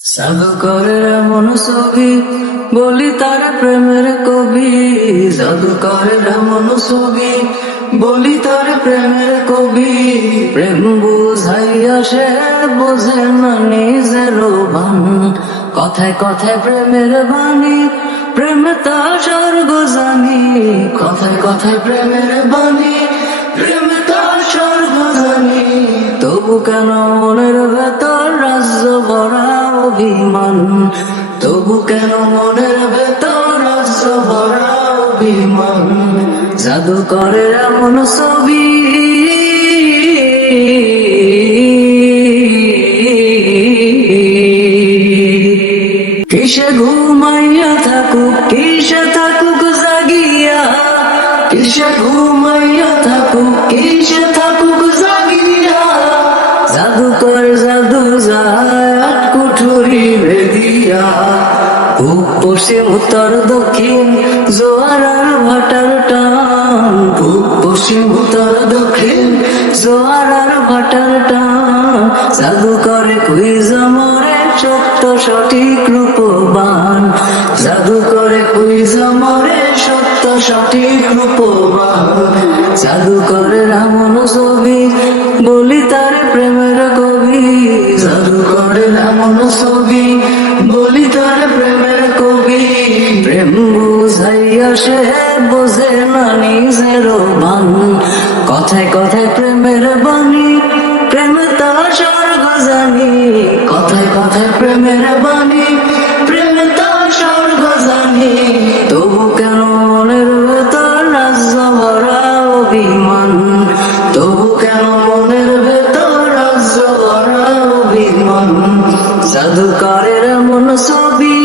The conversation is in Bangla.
জাদুকরের এমন ছবি, বলি তার প্রেমের কবি। জাদুকরের এমন ছবি, বলি তার প্রেমের কবি। প্রেম বুঝাইয়া সে বোঝে না নিজের ভান। কথায় কথায় প্রেমের বাণী, প্রেম তা স্বর্গ জানি। কথায় কথায় প্রেমের বাণী, প্রেম তা স্বর্গ জানি। তবু কেন মনের ভেতর অভিমান? তবু কেন মনের ভেতর ভরা অভিমান? জাদু করে এমন ছবি। কিসে ঘুমাইয়া থাকুক, কিসে থাকুক জাগিয়া? কিসে ঘুমাইয়া ভেদিয়া পূব পশ্চিম উত্তর, দক্ষিণ জোয়ার আর ভাটার টান। পূব পশ্চিম উত্তর, দক্ষিণ জোয়ার আর ভাটার টান। জাদু করে কুইজ মরে সত্য সঠিক রূপবান। জাদু করে কুইজ মরে সত্য সঠিক রূপবান। জাদু করে রামন ছবি বলি তার প্রেমের কবি। জাদু করে রামন ছবি বলি তার প্রেমের কবি। প্রেম বুঝাইয়া সে বোঝে না নিজের বান কথায় কথায় প্রেমের বাণী, প্রেম তার স্বর্গ জানি। কথায় কথায় প্রেমের বাণী জাদুকারের এমন ছবি